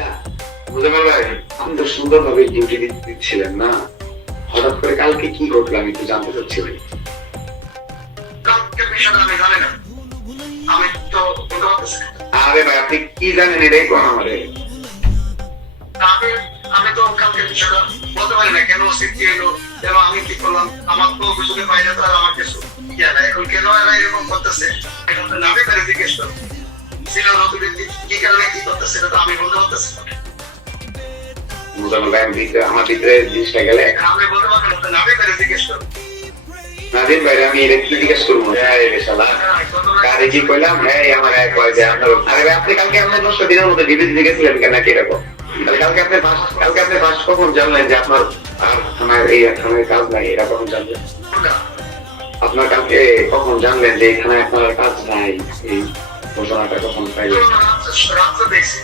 আচ্ছা মুজাম্মেল ভাই, আপনি তো সুন্দরভাবে ডিউটি দিচ্ছিলেন না, হঠাৎ করে কালকে কি ঘটলো আমি একটু জানতে চাচ্ছি ভাই। কালকে বিষয়টা আমি জানি না, আমি তো বলতে পারতেছি না। আরে ভাই আপনি কি জানেন এটাই কোন আমারে। আমি আমি তো কালকে বিষয়টা বলতে পারি না, কেন স্মৃতি এলো, কেন আমি কি করলাম, আমার তো অভিযোগের বাইরে তো আর আমার কিছু ইয়ে নাই। এখন কেন এরা এরকম করতেছে, এখন তো নামে তারা জিজ্ঞেস করো ছিল নতুন কি কারণে কি করতেছে, এটা তো আমি বলতে পারতেছি না। মুজাম্মেল ভাই আমার ভিতরে জিনিসটা গেলে আমি বলতে পারবো না, নামে তারা জিজ্ঞেস করো। নাদিম ভাই আমি এটা কি জিজ্ঞেস করবো? হ্যাঁ রে শালা, কারে কি কইলাম? হ্যাঁ আমার এক কয় যে আপনার, আরে ভাই আপনি কালকে আপনার 10 দিনের মধ্যে ডিউটি গেছিলেন কেন নাকি এরকম? কালকে আপনি ফার্স্ট কখন জানলেন যে আপনার আর আমার এই থানায় কাজ নাই, এটা কখন জানলেন? আপনার কালকে কখন জানলেন যে এখানে আপনার কাজ নাই, এই ঘোষণাটা কখন পাইলেন? রাত্রে দেখছি